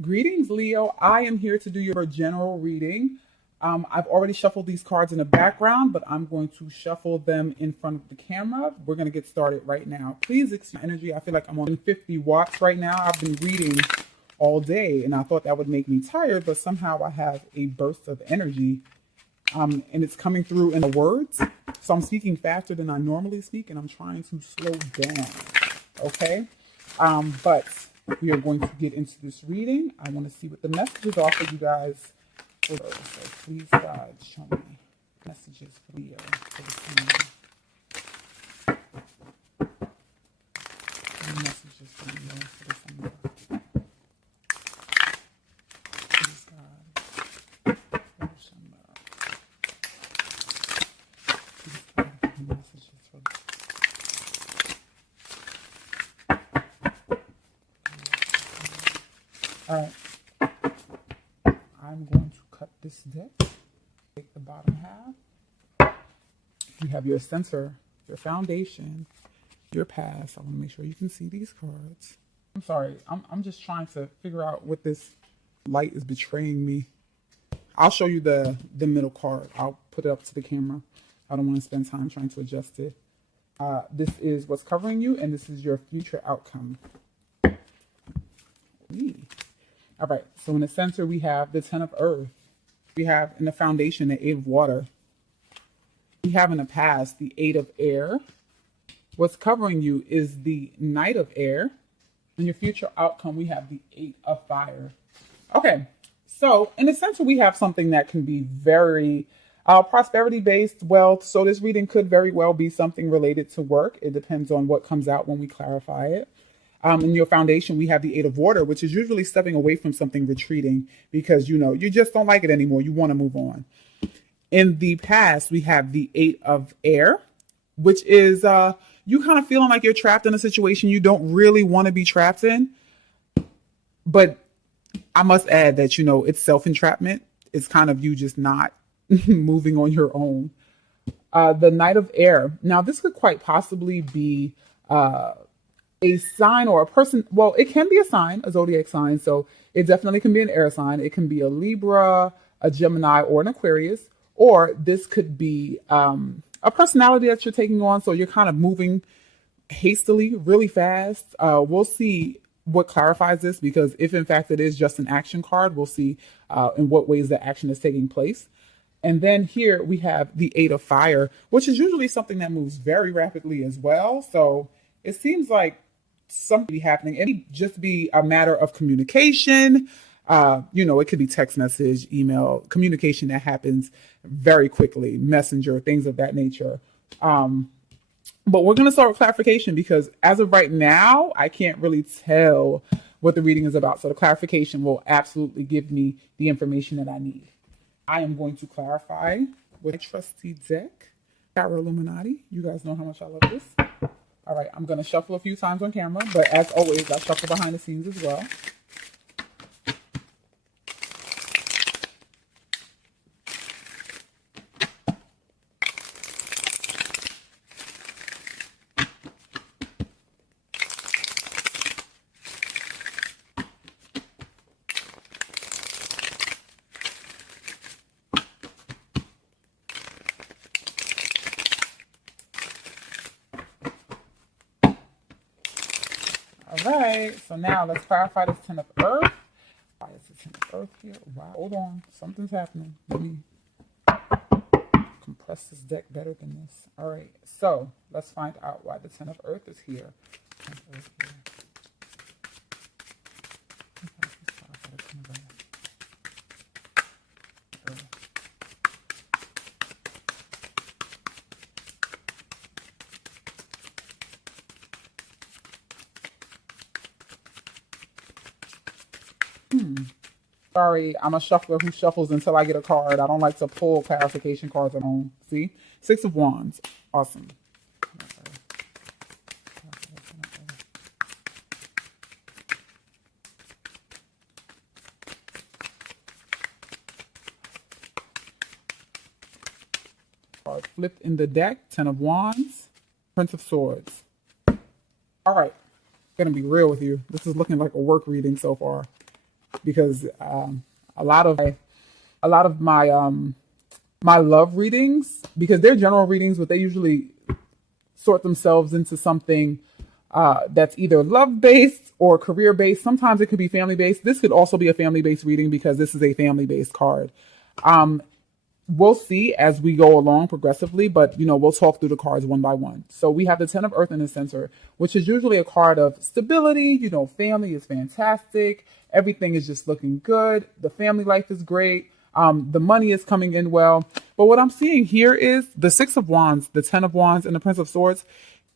Greetings, Leo. I am here to do your general reading. I've already shuffled these cards in the background, but I'm going to shuffle them in front of the camera. We're going to get started right now. Please excuse my energy. I feel like I'm on 50 watts right now. I've been reading all day, and I thought that would make me tired, but somehow I have a burst of energy, and it's coming through in the words. So I'm speaking faster than I normally speak, and I'm trying to slow down, okay? But we are going to get into this reading. I want to see what the messages are for you guys. So please, God, show me messages for Leo. For the messages for Leo for December. Please, God. Please, God, give me messages for All right. I'm going to cut this deck. Take the bottom half. You have your center, your foundation, your past. I want to make sure you can see these cards. I'm sorry. I'm just trying to figure out what this light is betraying me. I'll show you the middle card. I'll put it up to the camera. I don't want to spend time trying to adjust it. This is what's covering you, and this is your future outcome. All right, so in the center, we have the Ten of Earth. We have in the foundation, the Eight of Water. We have in the past, the Eight of Air. What's covering you is the Knight of Air. In your future outcome, we have the Eight of Fire. Okay, so in the center, we have something that can be very prosperity-based wealth. So this reading could very well be something related to work. It depends on what comes out when we clarify it. In your foundation, we have the Eight of Water, which is usually stepping away from something, retreating, because, you just don't like it anymore. You want to move on. In the past, we have the Eight of Air, which is you kind of feeling like you're trapped in a situation you don't really want to be trapped in. But I must add that, it's self-entrapment. It's kind of you just not moving on your own. The Knight of Air. Now, this could quite possibly be a sign or a person. Well, it can be a sign, a zodiac sign. So it definitely can be an air sign. It can be a Libra, a Gemini, or an Aquarius. Or this could be a personality that you're taking on. So you're kind of moving hastily, really fast. We'll see what clarifies this, because if in fact it is just an action card, we'll see in what ways the action is taking place. And then here we have the Eight of Fire, which is usually something that moves very rapidly as well. So it seems like something happening. It may just be a matter of communication. It could be text message, email, communication that happens very quickly, messenger, things of that nature. But we're going to start with clarification, because as of right now, I can't really tell what the reading is about. So the clarification will absolutely give me the information that I need. I am going to clarify with a trusty deck, Tarot Illuminati. You guys know how much I love this. All right, I'm going to shuffle a few times on camera, but as always, I shuffle behind the scenes as well. All right, so now let's clarify this Ten of Earth. Why is the Ten of Earth here? Wow, hold on, something's happening. Let me compress this deck better than this. All right, so let's find out why the Ten of Earth is here. Ten of Earth here. Sorry, I'm a shuffler who shuffles until I get a card. I don't like to pull clarification cards on my own. See? Six of Wands. Awesome. Card flipped in the deck. Ten of Wands. Prince of Swords. All right. I'm going to be real with you. This is looking like a work reading so far. because a lot of my love readings, because they're general readings, but they usually sort themselves into something that's either love based or career based. Sometimes it could be family based. This could also be a family based reading because this is a family based card. We'll see as we go along progressively, but we'll talk through the cards one by one. So we have the 10 of Earth in the center, which is usually a card of stability. Family is fantastic. Everything is just looking good. The family life is great. The money is coming in well. But what I'm seeing here is the 6 of Wands, the 10 of Wands, and the Prince of Swords.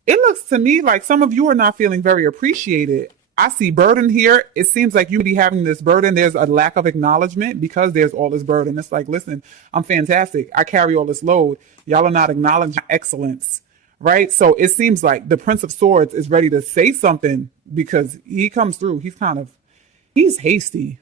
It looks to me like some of you are not feeling very appreciated. I see burden here. It seems like you be having this burden. There's a lack of acknowledgement because there's all this burden. It's like, listen, I'm fantastic. I carry all this load. Y'all are not acknowledging my excellence, right? So it seems like the Prince of Swords is ready to say something because he comes through. He's hasty.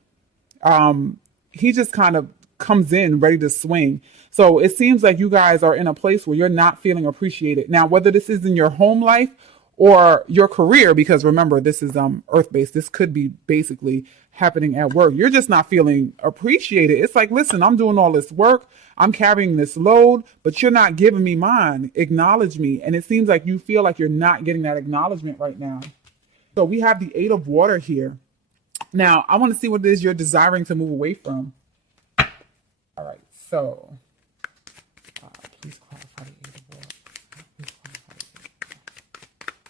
He just kind of comes in ready to swing. So it seems like you guys are in a place where you're not feeling appreciated. Now, whether this is in your home life or your career, because remember, this is earth-based. This could be basically happening at work. You're just not feeling appreciated. It's like, listen, I'm doing all this work. I'm carrying this load, but you're not giving me mine. Acknowledge me. And it seems like you feel like you're not getting that acknowledgement right now. So we have the 8 of Water here. Now, I want to see what it is you're desiring to move away from. All right, so please clarify the 8 of Water. Please clarify the 8 of Water.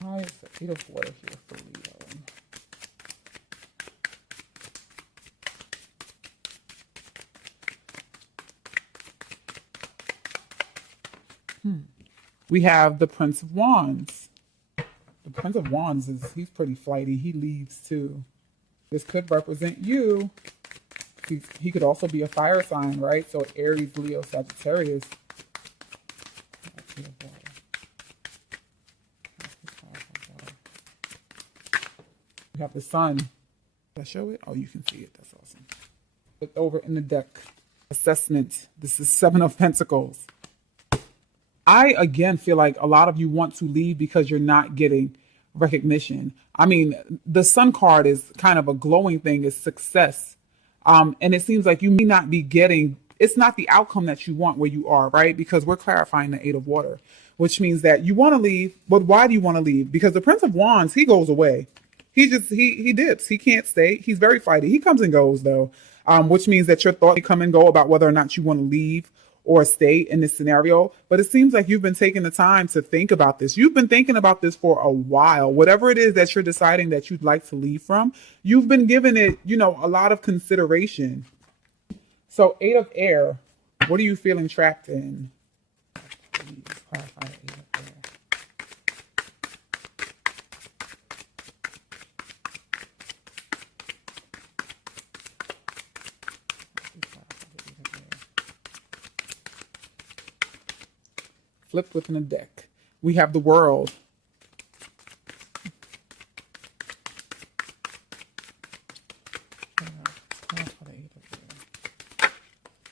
Why is the 8 of Water here for Leo? We have the Prince of Wands. The Prince of Wands he's pretty flighty. He leaves too. This could represent you. He could also be a fire sign, right? So Aries, Leo, Sagittarius. We have the sun. Did I show it? Oh, you can see it. That's awesome. Look over in the deck. Assessment. This is 7 of Pentacles. I, again, feel like a lot of you want to leave because you're not getting recognition. I mean, the sun card is kind of a glowing thing. It's success. And it seems like you may not be getting, it's not the outcome that you want where you are, right? Because we're clarifying the 8 of Water, which means that you want to leave. But why do you want to leave? Because the Prince of Wands, he goes away. He dips. He can't stay. He's very fighty. He comes and goes though, which means that your thoughts come and go about whether or not you want to leave or stay in this scenario. But it seems like you've been taking the time to think about this. You've been thinking about this for a while. Whatever it is that you're deciding that you'd like to leave from, you've been giving it, a lot of consideration. So 8 of Air, what are you feeling trapped in? Please clarify 8 of Air. Flipped within a deck. We have the World.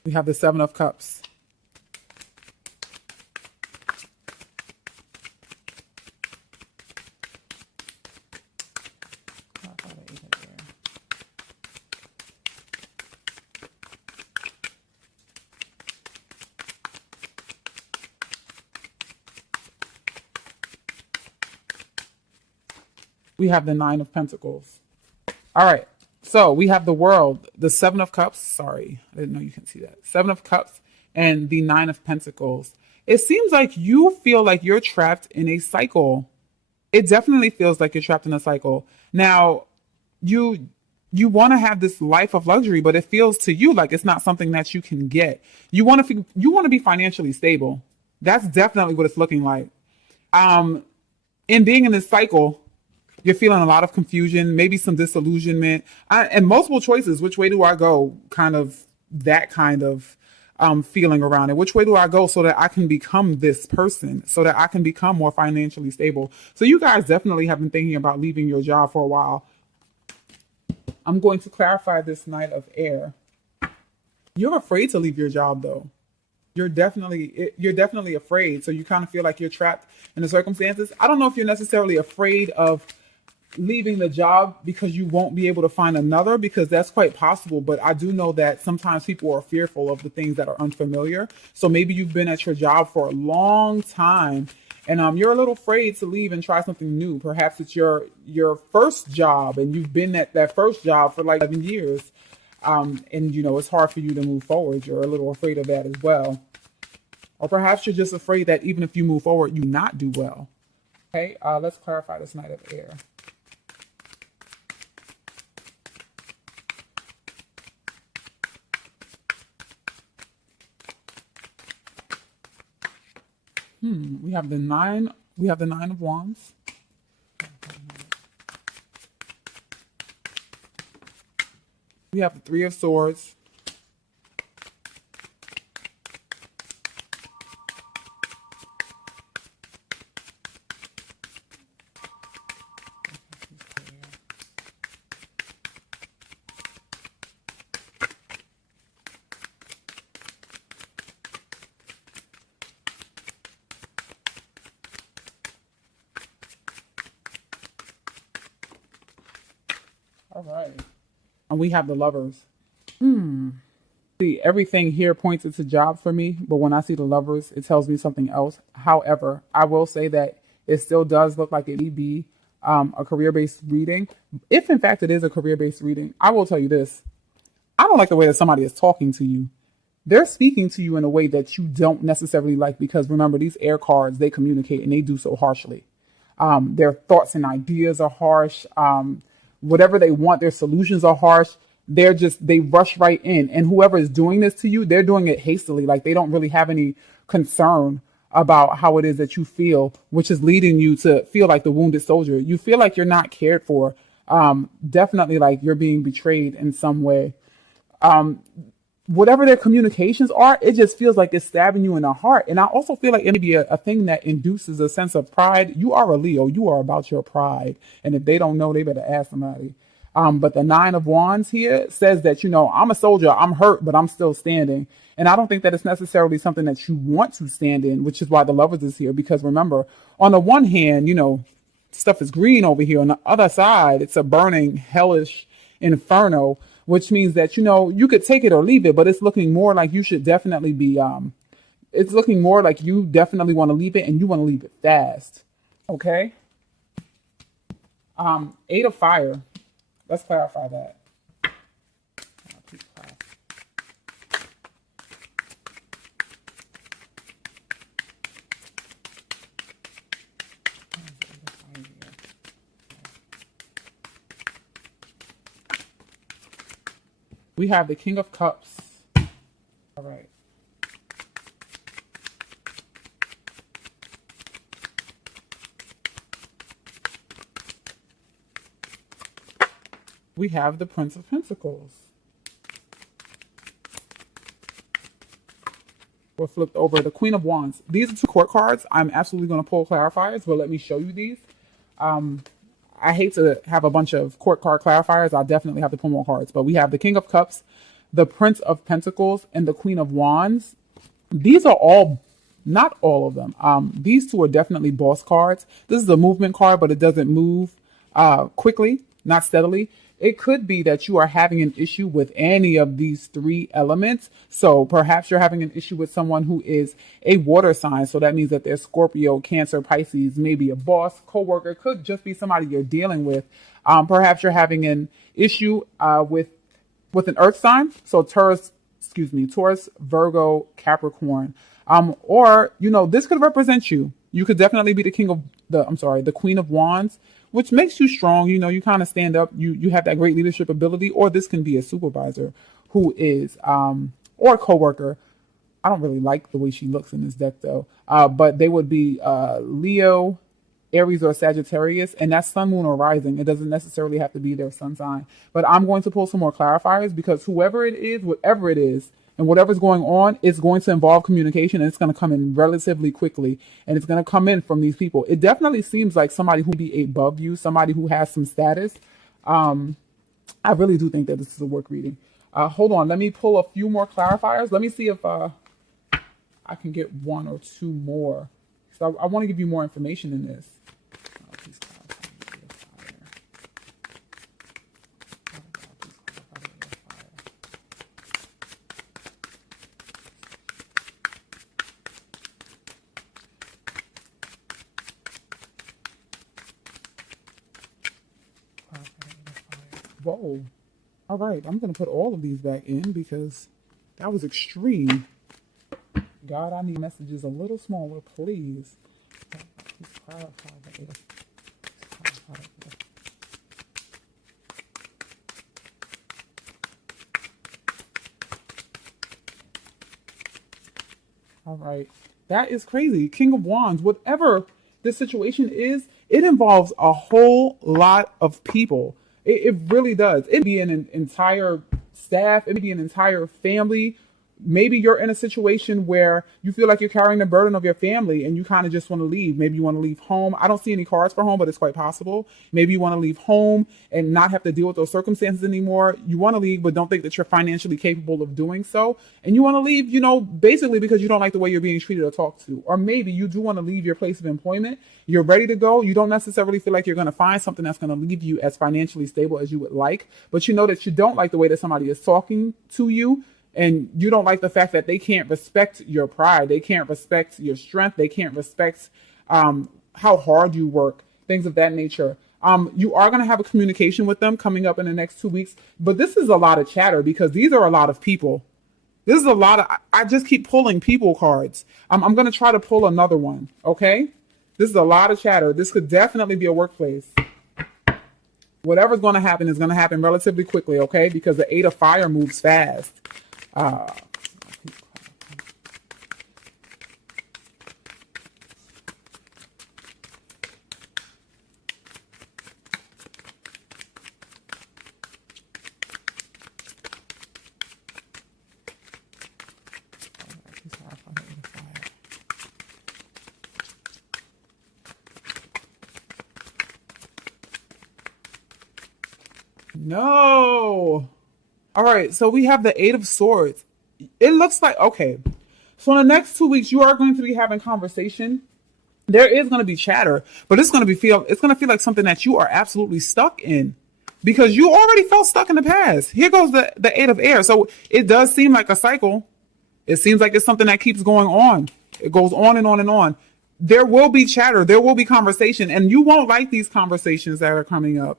We have the 7 of Cups. We have the 9 of Pentacles. All right. So we have the World, the 7 of Cups. Sorry, I didn't know you can see that. 7 of Cups and the 9 of Pentacles. It seems like you feel like you're trapped in a cycle. It definitely feels like you're trapped in a cycle. Now, you want to have this life of luxury, but it feels to you like it's not something that you can get. You want to be financially stable. That's definitely what it's looking like. In being in this cycle, you're feeling a lot of confusion, maybe some disillusionment, and multiple choices. Which way do I go? Kind of that kind of feeling around it. Which way do I go so that I can become this person, so that I can become more financially stable? So you guys definitely have been thinking about leaving your job for a while. I'm going to clarify this Knight of Air. You're afraid to leave your job, though. You're definitely afraid. So you kind of feel like you're trapped in the circumstances. I don't know if you're necessarily afraid of leaving the job because you won't be able to find another, because that's quite possible. But I do know that sometimes people are fearful of the things that are unfamiliar. So maybe you've been at your job for a long time, and you're a little afraid to leave and try something new. Perhaps it's your first job, and you've been at that first job for like 7 years, and it's hard for you to move forward. You're a little afraid of that as well. Or perhaps you're just afraid that even if you move forward, you not do well. Okay, let's clarify this Knight of Air. We have the nine. We have the Nine of Wands. We have the Three of Swords. All right. And we have the Lovers. See, everything here points to job for me, but when I see the Lovers, it tells me something else. However, I will say that it still does look like it may be a career-based reading. If in fact it is a career-based reading, I will tell you this. I don't like the way that somebody is talking to you. They're speaking to you in a way that you don't necessarily like, because remember, these air cards, they communicate and they do so harshly. Their thoughts and ideas are harsh. Whatever they want, their solutions are harsh. They rush right in. And whoever is doing this to you, they're doing it hastily. Like they don't really have any concern about how it is that you feel, which is leading you to feel like the wounded soldier. You feel like you're not cared for. Definitely like you're being betrayed in some way. Whatever their communications are, it just feels like it's stabbing you in the heart. And I also feel like it may be a thing that induces a sense of pride. You are a Leo. You are about your pride. And if they don't know, they better ask somebody. But the Nine of Wands here says that, I'm a soldier. I'm hurt, but I'm still standing. And I don't think that it's necessarily something that you want to stand in, which is why the Lovers is here. Because remember, on the one hand, stuff is green over here. On the other side, it's a burning, hellish inferno, which means that, you could take it or leave it, but it's looking more like you should definitely be, it's looking more like you definitely want to leave it, and you want to leave it fast. Okay. Eight of Fire. Let's clarify that. We have the King of Cups. All right. We have the Prince of Pentacles. We're flipped over the Queen of Wands. These are two court cards. I'm absolutely going to pull clarifiers, but let me show you these. I hate to have a bunch of court card clarifiers. I'll definitely have to pull more cards. But we have the King of Cups, the Prince of Pentacles, and the Queen of Wands. These are all, not all of them. These two are definitely boss cards. This is a movement card, but it doesn't move quickly, not steadily. It could be that you are having an issue with any of these three elements. So perhaps you're having an issue with someone who is a water sign. So that means that they're Scorpio, Cancer, Pisces, maybe a boss, coworker, could just be somebody you're dealing with. Perhaps you're having an issue with an earth sign. So Taurus, Virgo, Capricorn. Or, this could represent you. You could definitely be the the Queen of Wands, which makes you strong. You kind of stand up. You have that great leadership ability. Or this can be a supervisor who is, or a coworker. I don't really like the way she looks in this deck though. But they would be Leo, Aries, or Sagittarius, and that's sun, moon, or rising. It doesn't necessarily have to be their sun sign. But I'm going to pull some more clarifiers, because whoever it is, whatever it is, and whatever's going on, it's going to involve communication, and it's going to come in relatively quickly, and it's going to come in from these people. It definitely seems like somebody who be above you, somebody who has some status. I really do think that this is a work reading. Hold on, let me pull a few more clarifiers. Let me see if I can get one or two more. So I want to give you more information in this. Please clarify. Whoa. All right, I'm going to put all of these back in because that was extreme. God, I need messages a little smaller, please. Please clarify the Eight of All right. That is crazy. King of Wands, whatever this situation is, it involves a whole lot of people. It really does. It be an entire staff, it may be an entire family. Maybe you're in a situation where you feel like you're carrying the burden of your family and you kind of just want to leave. Maybe you want to leave home. I don't see any cards for home, but it's quite possible. Maybe you want to leave home and not have to deal with those circumstances anymore. You want to leave, but don't think that you're financially capable of doing so. And you want to leave, basically because you don't like the way you're being treated or talked to. Or maybe you do want to leave your place of employment. You're ready to go. You don't necessarily feel like you're going to find something that's going to leave you as financially stable as you would like, but you know that you don't like the way that somebody is talking to you. And you don't like the fact that they can't respect your pride. They can't respect your strength. They can't respect how hard you work, things of that nature. You are going to have a communication with them coming up in the next 2 weeks. But this is a lot of chatter because these are a lot of people. This is a lot of, I just keep pulling people cards. I'm going to try to pull another one. Okay. This is a lot of chatter. This could definitely be a workplace. Whatever's going to happen is going to happen relatively quickly. Okay. Because the Eight of Fire moves fast. No. All right, so we have the Eight of Swords. It looks like, okay. So in the next 2 weeks, you are going to be having conversation. There is going to be chatter, but it's going to feel like something that you are absolutely stuck in because you already felt stuck in the past. Here goes the Eight of Air. So it does seem like a cycle. It seems like it's something that keeps going on. It goes on and on and on. There will be chatter. There will be conversation, and you won't like these conversations that are coming up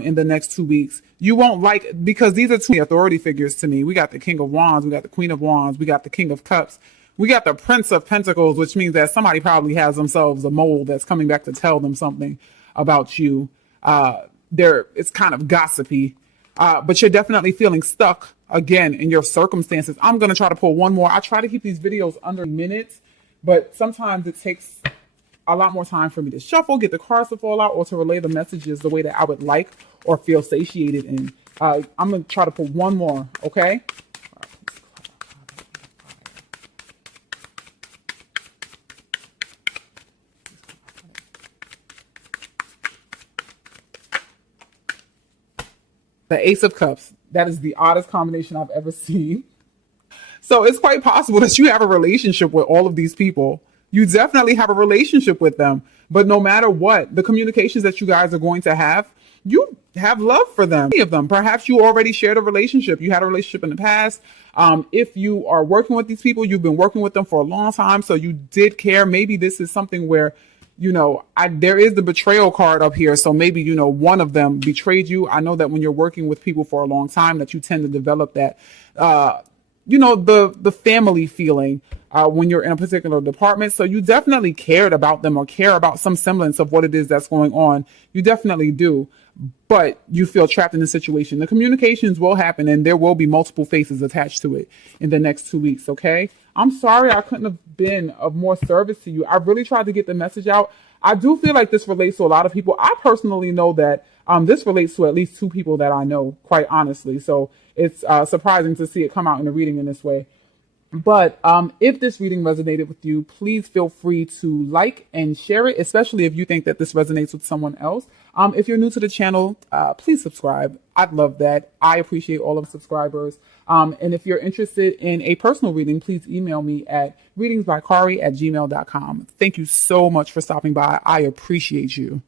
in the next 2 weeks. You won't like, because these are two authority figures to me. We got the King of Wands, we got the Queen of Wands, we got the King of Cups, we got the Prince of Pentacles, which means that somebody probably has themselves a mole that's coming back to tell them something about you. It's kind of gossipy, but you're definitely feeling stuck again in your circumstances. I'm going to try to pull one more. I try to keep these videos under minutes, but sometimes it takes a lot more time for me to shuffle, get the cards to fall out, or to relay the messages the way that I would like or feel satiated in. I'm going to try to put one more, okay? The Ace of Cups. That is the oddest combination I've ever seen. So it's quite possible that you have a relationship with all of these people. You definitely have a relationship with them. But no matter what, the communications that you guys are going to have, you have love for them. Many of them. Perhaps you already shared a relationship. You had a relationship in the past. If you are working with these people, you've been working with them for a long time, so you did care. Maybe this is something where, there is the betrayal card up here. So maybe, one of them betrayed you. I know that when you're working with people for a long time, that you tend to develop that, the family feeling when you're in a particular department. So you definitely cared about them or care about some semblance of what it is that's going on. You definitely do. But you feel trapped in the situation. The communications will happen and there will be multiple faces attached to it in the next 2 weeks, okay? I'm sorry I couldn't have been of more service to you. I really tried to get the message out. I do feel like this relates to a lot of people. I personally know that this relates to at least 2 people that I know, quite honestly. So it's surprising to see it come out in a reading in this way. But if this reading resonated with you, please feel free to like and share it, especially if you think that this resonates with someone else. If you're new to the channel, please subscribe. I'd love that. I appreciate all of the subscribers. And if you're interested in a personal reading, please email me at readingsbykari@gmail.com. Thank you so much for stopping by. I appreciate you.